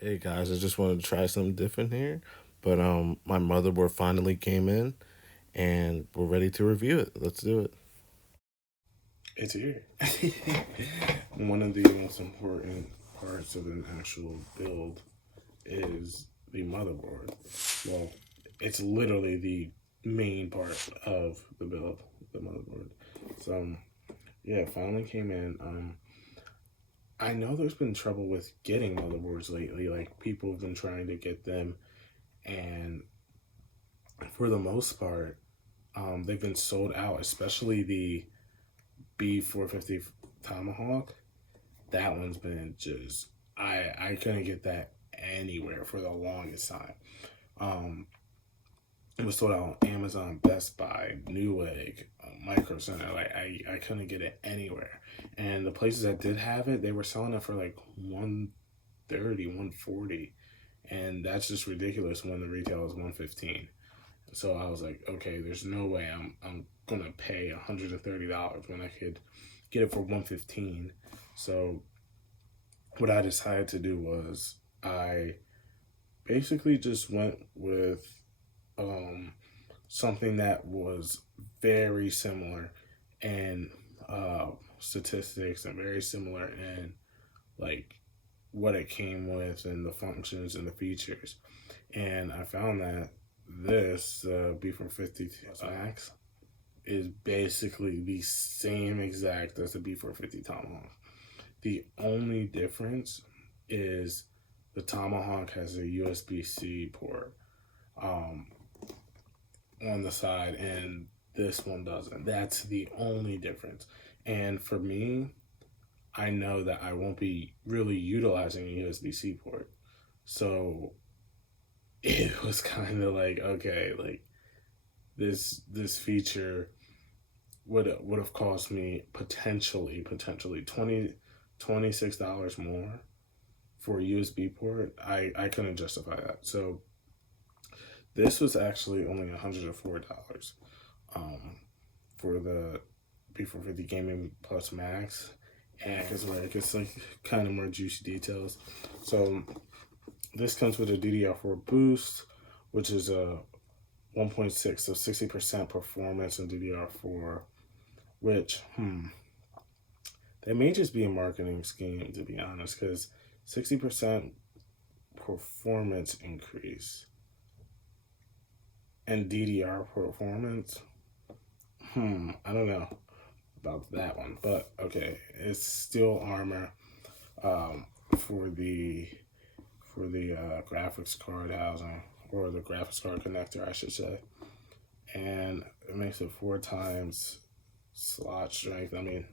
Hey guys, I just wanted to try something different here, but my motherboard finally came in and we're ready to review it. Let's do it. It's here. One of the most important parts of an actual build is the motherboard. Well, it's literally the main part of the build, the motherboard. So yeah, it finally came in. I know there's been trouble with getting motherboards lately. Like people have been trying to get them, and for the most part, they've been sold out. Especially the B450 Tomahawk. That one's been just I couldn't get that anywhere for the longest time. Um, it was sold out on Amazon, Best Buy, Newegg, Micro Center. Like I couldn't get it anywhere. And the places that did have it, they were selling it for like 130, 140, and that's just ridiculous when the retail is 115. So I was like, okay, there's no way I'm gonna pay $130 when I could get it for 115. So what I decided to do was I basically just went with um, something that was very similar in statistics and very similar in like what it came with and the functions and the features. And I found that this B450 Max is basically the same exact as the B450 Tomahawk. The only difference is the Tomahawk has a USB-C port um, on the side, and this one doesn't. That's the only difference. And for me, I know that I won't be really utilizing a USB-C port, so it was kind of like, okay, like this feature would have cost me potentially 26 dollars more for a USB port. I couldn't justify that. So this was actually only $104 um, for the B450 Gaming Plus Max. And it's where it gets like kind of more juicy details. So this comes with a DDR4 boost, which is a 1.6, so 60% performance in DDR4, which, that may just be a marketing scheme, to be honest, because 60% performance increase and DDR performance, I don't know about that one, but okay, it's still armor um, for the graphics card housing, or the graphics card connector, I should say, and it makes it 4 times slot strength. I mean,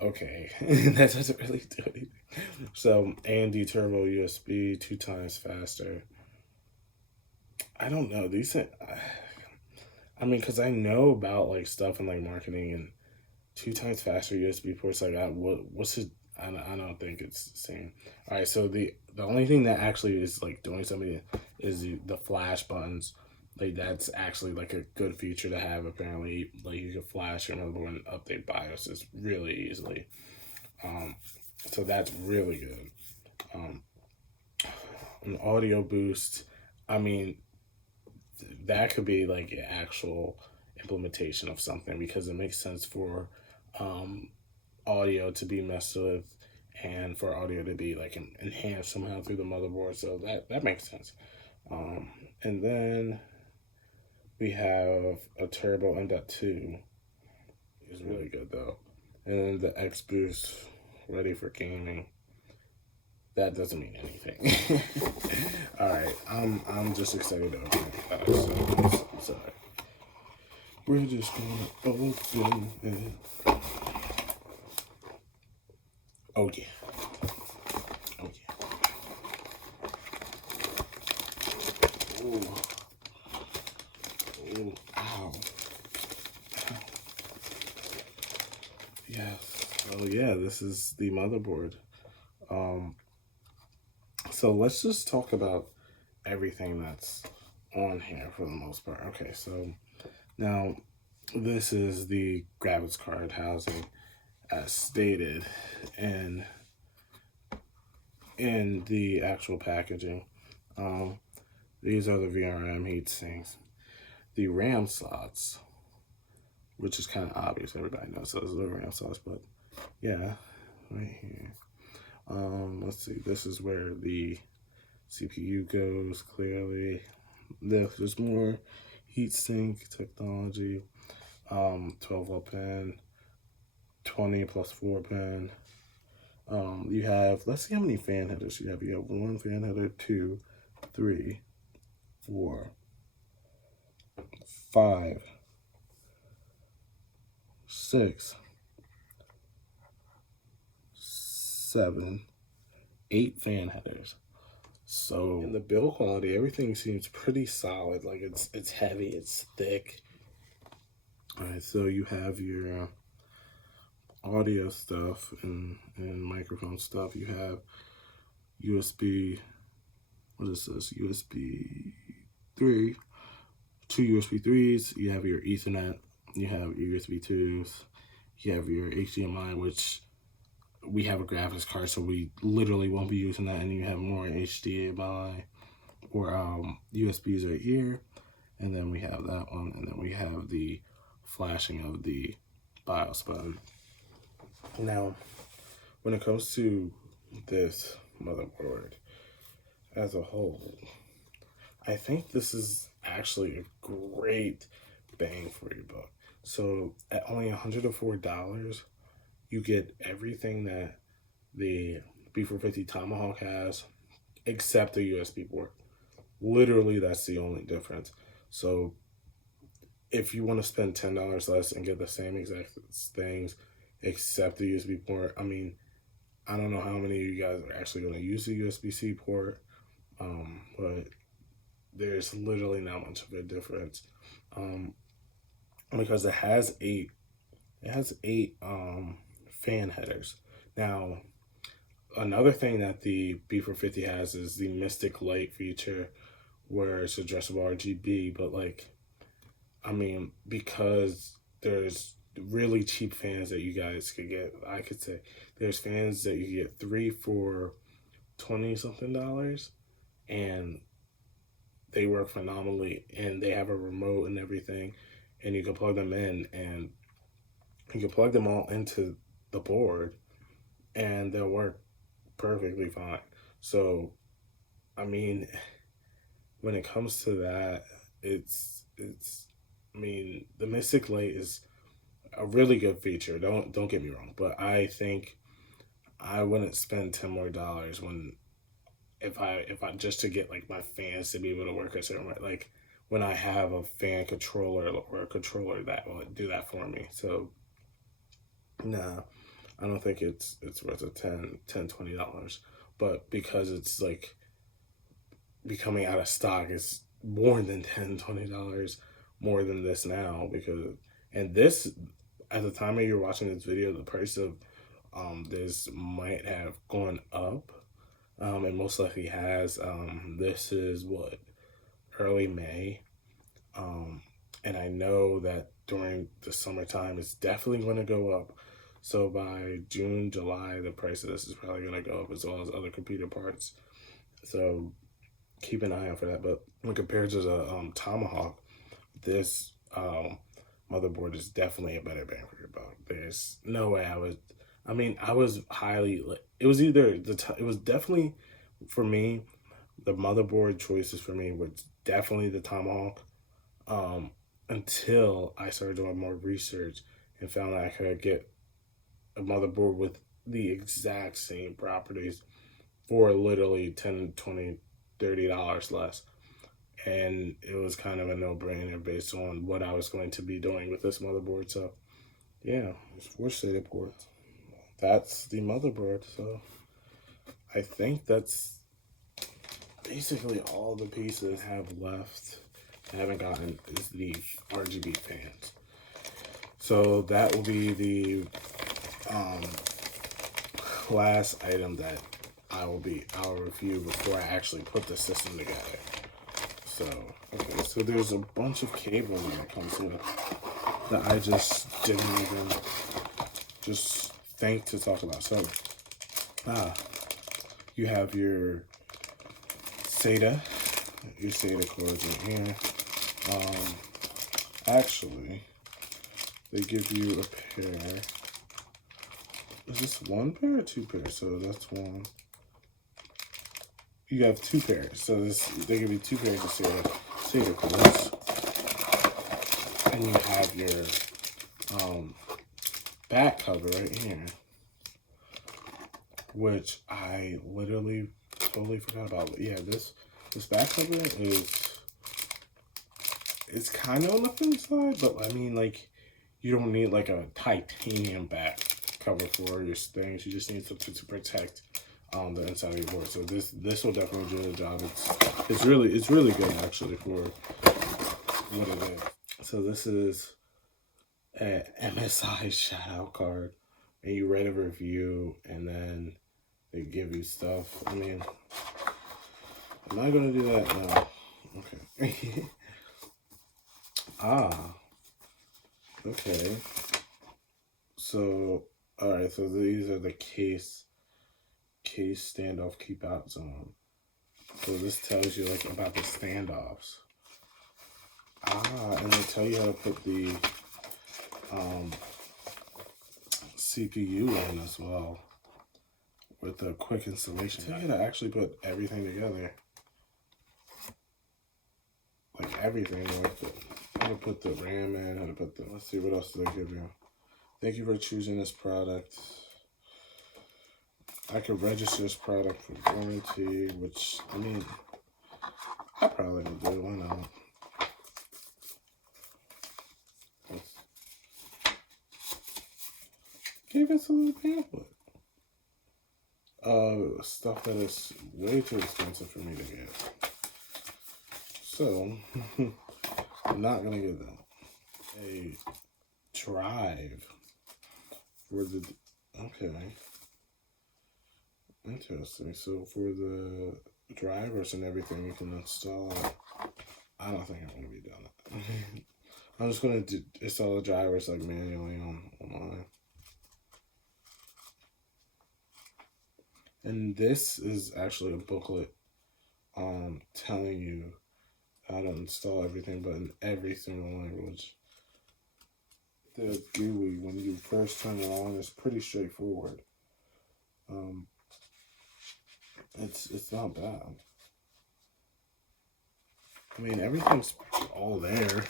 okay, that doesn't really do anything. So AMD Turbo USB 2 times faster. I don't know these. I mean, because I know about like stuff in like marketing, and 2 times faster USB ports. Like, what's it? I don't think it's the same. All right, so the only thing that actually is like doing something is the flash buttons. Like that's actually like a good feature to have. Apparently, like you can flash your motherboard and update BIOSes really easily. Um, so that's really good. Um, an audio boost. I mean, that could be like an actual implementation of something, because it makes sense for um, audio to be messed with and for audio to be like enhanced somehow through the motherboard. So that makes sense. Um, and then we have a Turbo M.2. Is really good though. And then the X Boost, ready for gaming. That doesn't mean anything. All right, I'm just excited to open it. So, sorry. We're just gonna open it. Oh yeah. Oh yeah. Ooh. Ooh. Ow. Yes. Oh yeah. This is the motherboard. Um. So let's just talk about everything that's on here for the most part. Okay. So now this is the graphics card housing as stated, and in the actual packaging. These are the VRM heat sinks. The RAM slots, which is kind of obvious, everybody knows those are the RAM slots, but yeah, right here. Let's see, this is where the CPU goes, clearly. There's more heatsink technology, 12-volt pin, 20 plus 4 pin. You have, let's see how many fan headers you have. You have 1 fan header, 2, 3, 4, 5, 6, 7, 8 fan headers. So in the build quality, everything seems pretty solid. Like it's heavy, it's thick. All right, so you have your audio stuff and microphone stuff. You have USB. What is this? USB 3. 2 USB 3s. You have your Ethernet. You have your USB 2s. You have your HDMI, which we have a graphics card, so we literally won't be using that. And you have more HDMI or USBs right here. And then we have that one. And then we have the flashing of the BIOS button. Now, when it comes to this motherboard as a whole, I think this is actually a great bang for your buck. So at only $104, you get everything that the B450 Tomahawk has, except the USB port. Literally, that's the only difference. So if you want to spend $10 less and get the same exact things, except the USB port, I mean, I don't know how many of you guys are actually going to use the USB-C port, but there's literally not much of a difference, because it has eight fan headers. Now, another thing that the B450 has is the Mystic Light feature, where it's addressable RGB, but like, I mean, because there's really cheap fans that you guys could get, I could say there's fans that you get 3 for $20-something, and they work phenomenally, and they have a remote and everything, and you can plug them in, and you can plug them all into the board, and they'll work perfectly fine. So, I mean, when it comes to that, it's. I mean, the Mystic Light is a really good feature. Don't get me wrong, but I think I wouldn't spend $10 more when if I just to get like my fans to be able to work a certain way. Like when I have a fan controller or a controller that will do that for me. So nah, I don't think it's worth a $20. But because it's like becoming out of stock, it's more than $20 more than this now, because and this at the time of you're watching this video, the price of this might have gone up. It most likely has. This is what, early May, and I know that during the summertime it's definitely going to go up. So by June, July, the price of this is probably going to go up, as well as other computer parts. So keep an eye out for that. But when compared to the Tomahawk, this motherboard is definitely a better bang for your buck. There's no way I was highly, it was either it was definitely, for me, the motherboard choices for me was definitely the Tomahawk, until I started doing more research and found that I could get a motherboard with the exact same properties for literally $10, $20, $30 less. And it was kind of a no-brainer based on what I was going to be doing with this motherboard. So yeah, it's 4 SATA ports. That's the motherboard. So I think that's basically all the pieces I have left I haven't gotten is the RGB fans. So that will be the last item that I'll review before I actually put the system together. So, okay, so there's a bunch of cable when it comes to that I just didn't even just think to talk about. So, You have your SATA cords in here. Actually, they give you a pair. Is this one pair or two pairs? So that's one. You have two pairs. So they give you two pairs of SATA cords. And you have your back cover right here, which I literally totally forgot about. But yeah, this back cover it's kind of on the thin side, but I mean, like, you don't need like a titanium back cover for your things. You just need something to protect the inside of your board. So this will definitely do the job. It's really good actually for what it is. So this is an MSI shout out card, and you write a review, and then they give you stuff. I mean, am I gonna do that? No. Okay. Okay. So, alright, so these are the case standoff keep out zone. So this tells you like about the standoffs. And they tell you how to put the CPU in as well with a quick installation. They tell you to actually put everything together. Like everything, like how to put the RAM in, how to put the, let's see, what else do they give you? Thank you for choosing this product. I could register this product for warranty, which, I mean, I probably would do, why not? Gave us a little pamphlet. Stuff that is way too expensive for me to get. So, I'm not gonna get that. A drive for the, okay. Interesting. So for the drivers and everything, you can install. I don't think I'm gonna be doing it. I'm just gonna install the drivers like manually online. And this is actually a booklet telling you how to install everything, but in every single language. The GUI, when you first turn it on, is pretty straightforward. It's not bad. I mean, everything's all there.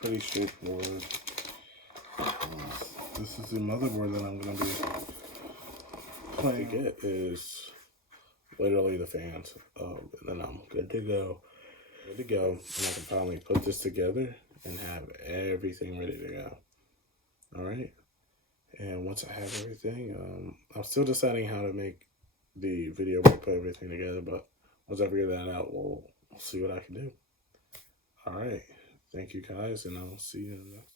Pretty straightforward. This is the motherboard that I'm gonna be playing. To get is literally the fans, and then I'm good to go. And I can finally put this together and have everything ready to go. All right. And once I have everything, I'm still deciding how to make the video where I put everything together, but once I figure that out, we'll see what I can do. All right. Thank you guys, and I'll see you in the next.